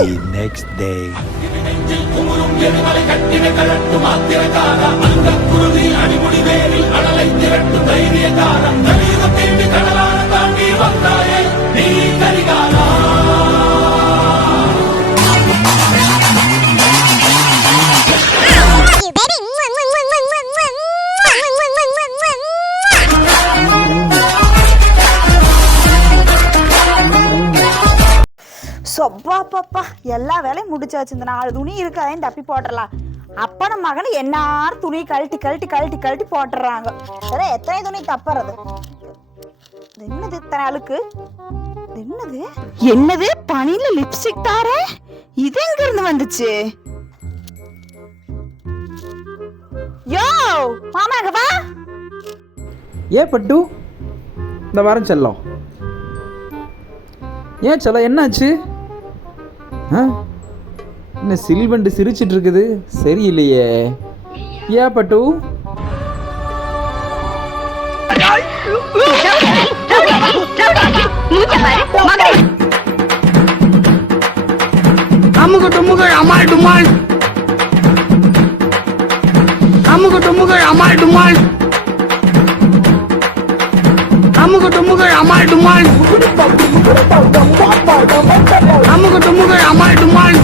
The next day சொப்பா பாப்பா எல்லா வேலையும் முடிச்சாச்சு. இந்த நாலு துணி இருக்கு அதையும் தப்பி போட்டுடலாம் அப்பன மகன் என்னார் துணி கழட்டி கழட்டி கழட்டி கழட்டி போட்டுறாங்க. வேற எத்தனை துணி தப்புறது? என்னது இத்தனை அழுக்கு? இது என்னது? என்னது? பனில லிப்ஸ்டிக் தாரே? இது எங்க இருந்து வந்துச்சு? யோ மாமா இங்க வா. ஏன் பட்டு? இந்த வாரம் செல்லம். ஏன் செல்லம்? என்னாச்சு? என்ன சில்வண்டு சிரிச்சிட்டு இருக்குது சரியில்லையே. ஏன் பட்டு? அமுக டுமுகள் அமால் டுமால். அமுக டுமுகள் அமால் டுமால். அமுக டுமுகள் அமால் டுமால். அமுகு டுமுகள் அமால் டுமால்